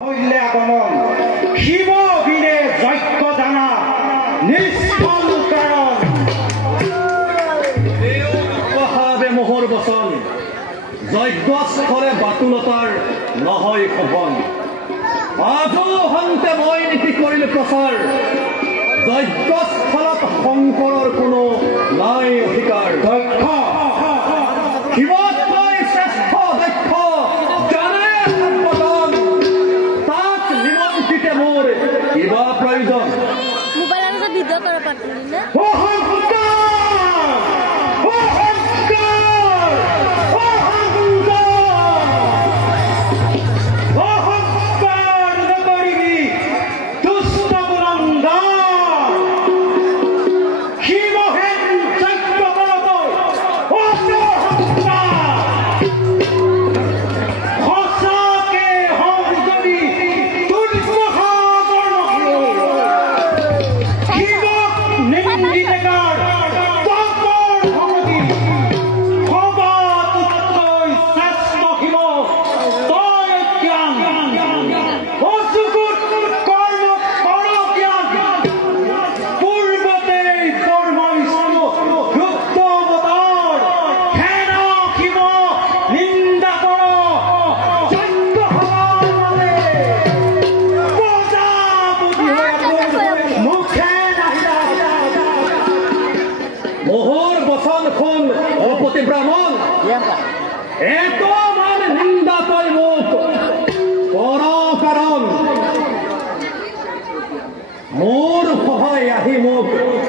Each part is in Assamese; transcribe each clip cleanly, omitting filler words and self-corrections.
আগমন শিব বিনে যজ্ঞ জানা নিষ্ফল কাৰণ মহাবে মোহৰ বচন যজ্ঞস্থলে বাতুলতাৰ নহয় শোভন আজো হন্তে মই নীতি কৰিল প্ৰচাৰ যজ্ঞস্থলত শংকৰৰ কোনো নাই অধিকাৰ দক্ষ শিৱতকৈ শ্ৰেষ্ঠ দক্ষ জানে সম্পদন তাক নিমন্ত্ৰিতে মোৰ কিবা প্ৰয়োজন মোবাইলৰ যে ভিডিঅ' কৰা পাতিলি না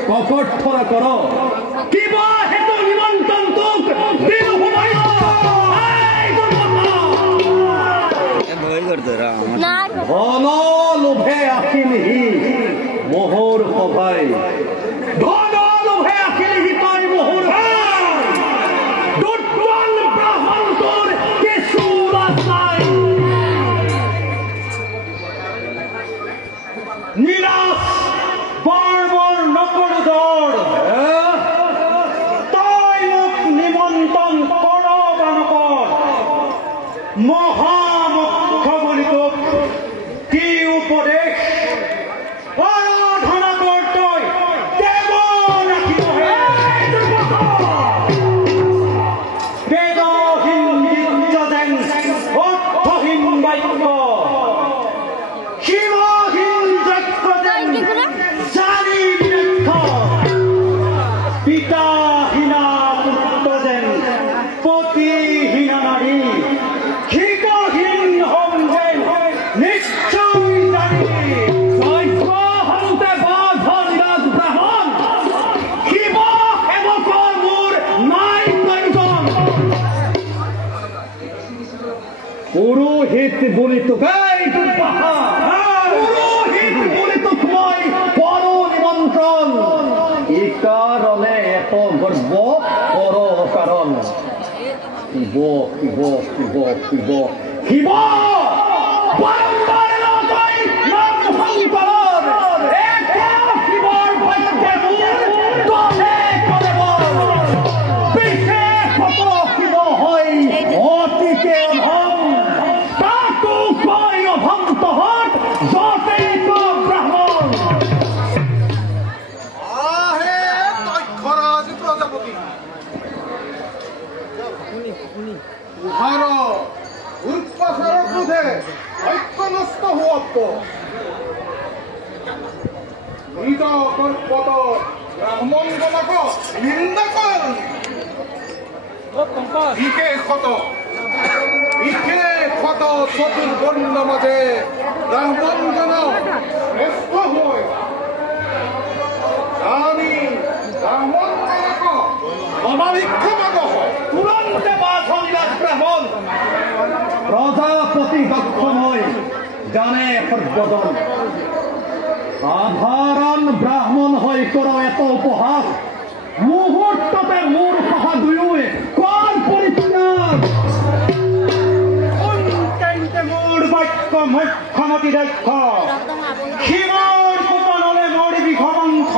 ককৰ্থনা কৰ কিবা হেতু নিমন্ত্ৰণ তোক দিল হুমায় ধন লোভে আহিলহি মোহৰ সভাই ধন লোভে আহিলহি তই মোহৰ দুৰ্বল ব্ৰাহ্মণ তোৰ কিছু নাই নিৰাশ মহামুখ্য বলি তোক কি উপদেশ আৰাধনা কৰ তই দেৱ ৰাখিবহে বেদহীন গীত যেন অৰ্থহীন বাক্য শিৱহীন যজ্ঞ যেন জানি বিৰক্ষ পিতাহীনা পুত্ৰ যেন পতিহীনা নাৰী পুৰোহিত বুলি তোকাই পুৰোহিত বুলি তোক মই কৰো নিমন্ত্ৰণ এই কাৰণে এত গৰ্ব কৰ কাৰণ শিৱ শিৱ শিৱ শিৱ শিৱ চতুর্বর্ণ মাঝে ব্রাহ্মণ জন শ্রেষ্ঠ হয়ে আমি ব্রাহ্মণ অনাভিক্ষমাগ হয় তুরন্তে বাসনিলাস ব্রাহ্মণ প্রজাপতি দক্ষ নয় জানে সর্বজন সাধারণ ব্রাহ্মণ হৈ কৰ এত উপহাস মুহূৰ্ততে মোৰ সহা দুয়োৱে কৰ পৰিত্যাগ মোৰ বাক্য মুখ্যমতি দক্ষ শিৱৰ কোপনলে মৰিবি সমংখ